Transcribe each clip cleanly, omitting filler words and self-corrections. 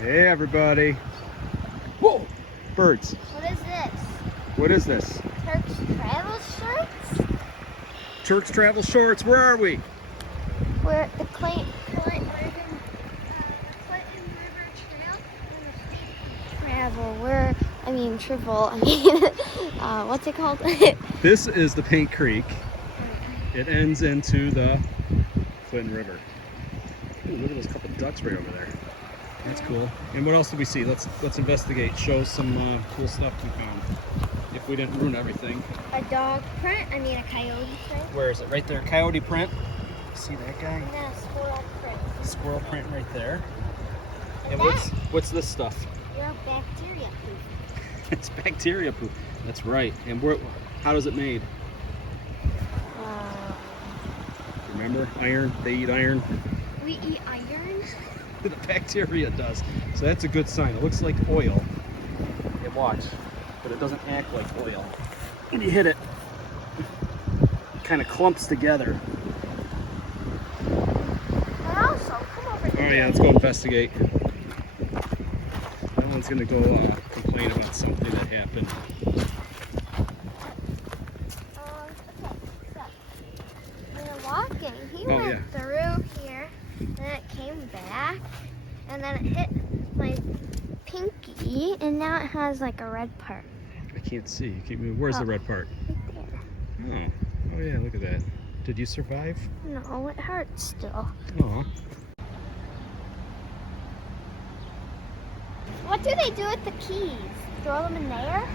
Hey everybody. Whoa! Birds. What is this? What is this? Turk's travel shirts? Turk's Travel Shorts. Where are we? We're at the Clinton River Trail. What's it called? This is the Paint Creek. It ends into the Clinton River. Ooh, look at those couple ducks right over there. That's cool. And what else did we see? Let's investigate. Show some cool stuff we found. If we didn't ruin everything. A dog print, a coyote print. Where is it? Right there. Coyote print. See that guy? And then a squirrel print. Squirrel print right there. And that- what's this stuff? Your bacteria poop. It's bacteria poop. That's right. And how is it made? Remember, iron. They eat iron. We eat iron. The bacteria does. So that's a good sign. It looks like oil. And watch, but it doesn't act like oil. When you hit it, it kind of clumps together. And also, come over here. Oh yeah, let's go investigate. That one's gonna go complain about something that happened. Okay, so we were walking. He Oh, went yeah. through here, then it came back, and then it hit my pinky, and now it has like a red part. I can't see. Keep moving. Where's the red part? Right there. Oh yeah, look at that. Did you survive? No, it hurts still. Oh. What do they do with the keys? Throw them in there?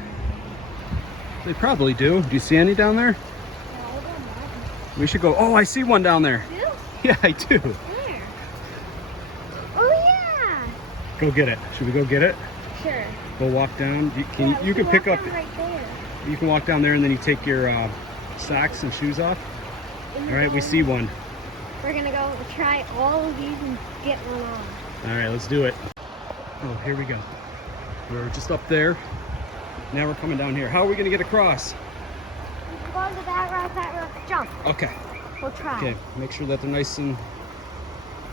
They probably do. Do you see any down there? No, they're not. We should go. Oh, I see one down there. Do? Yeah, I do. Where? Oh yeah! Go get it. Should we go get it? Sure. Go walk down. You Yeah, we can pick walk up. them right there. You can walk down there and then you take your socks and shoes off. And All right, we then see one. We're gonna go try all of these and get one on. All right, let's do it. Oh, here we go. We're just up there. Now we're coming down here. How are we gonna get across? We can go into that rock, jump. Okay. We'll try. Okay. Make sure that they're nice and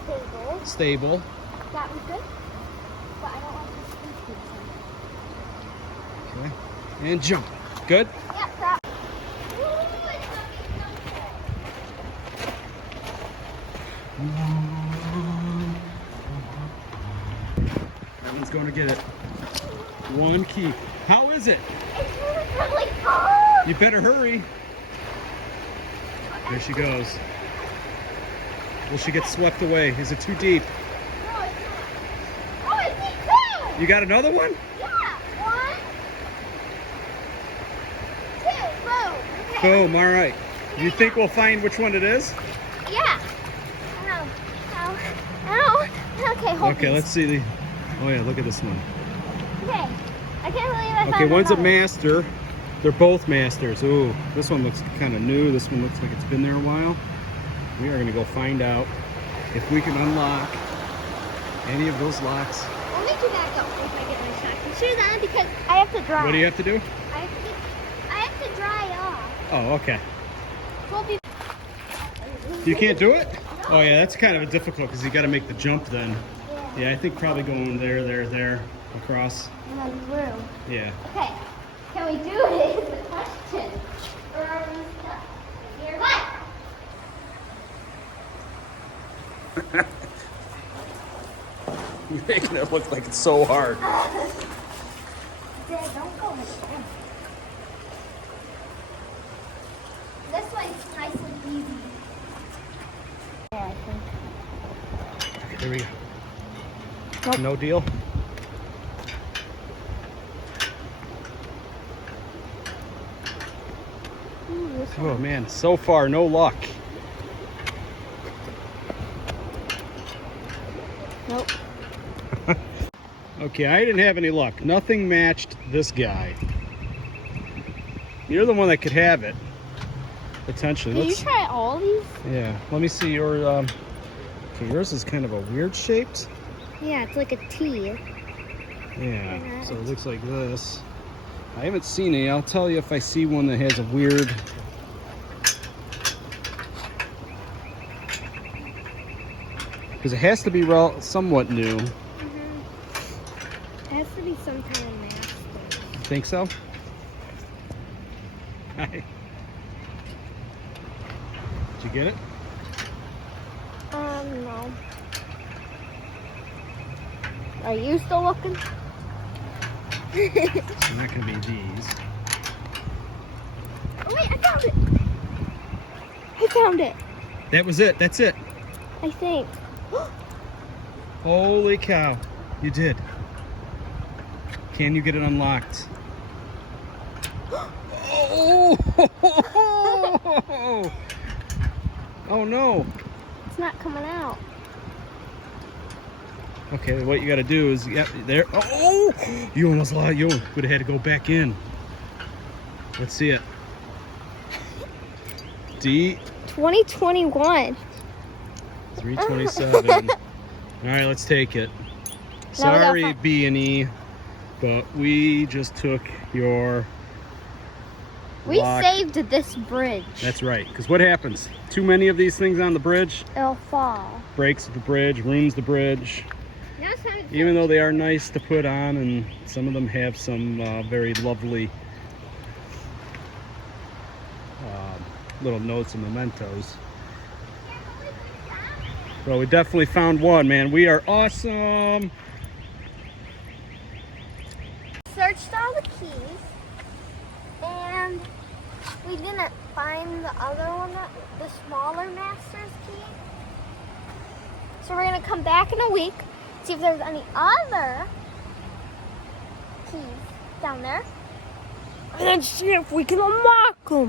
Stable. stable. That was good. But I don't want to Okay. And jump. Good. Yeah, that. That one's going to get it. One key. How is it? It's really cold. You better hurry. There she goes. Will she get swept away? Is it too deep? No, it's not. Oh, it's me too. You got another one? Yeah. 1, 2, boom. Okay. Boom. All right. You think we'll find which one it is? Yeah. Ow. Okay, hold Okay, these. let's see the. Oh yeah, look at this one. Okay. I can't believe I found Okay, one's a another. master. They're both masters. Ooh, this one looks kind of new. This one looks like it's been there a while. We are gonna go find out if we can unlock any of those locks. Let me do that though if I get my socks and shoes on because I have to dry. What do you have to do? I have to dry off. Oh, okay. So we'll be... You can't do it? Oh yeah, that's kind of difficult because you got to make the jump then. Yeah, I think probably going there, across. And then through. Yeah. Okay. Can we do it is the question. Or are we stuck? Here, what? You're making it look like it's so hard. Dad, don't go in there. This one's nice and easy. Yeah, I think. Okay, there we go. Nope. No deal? Ooh, this Oh man, so far no luck. Nope. Okay, I didn't have any luck. Nothing matched this guy. You're the one that could have it, potentially. Did you try all these? Yeah, let me see your. Okay, yours is kind of a weird shaped. Yeah, it's like a T. Yeah, so it looks like this. I haven't seen any. I'll tell you if I see one that has a weird. Because it has to be somewhat new. has to be some kind of master. Think so? Hi. Did you get it? No. Are you still looking? It's not going to be these. Oh wait, I found it! I found it! That was it. That's it. I think. Holy cow. You did. Can you get it unlocked? Oh! Oh no. It's not coming out. Okay, what you got to do is, yep, there. Oh! You almost lost. You would have had to go back in. Let's see it. D 2021. 327. All right, let's take it. Now we gotta Sorry, find- B&E, but we just took your We lock. saved this bridge. That's right, because what happens? Too many of these things on the bridge, It'll fall. breaks the bridge, ruins the bridge. Now it's time to Even though they are nice to put on, and some of them have some very lovely little notes and mementos. Well, we definitely found one, man. We are awesome. searched all the keys, and we didn't find the other one, the smaller master's key. So we're gonna come back in a week, see if there's any other keys down there, and then see if we can unlock them.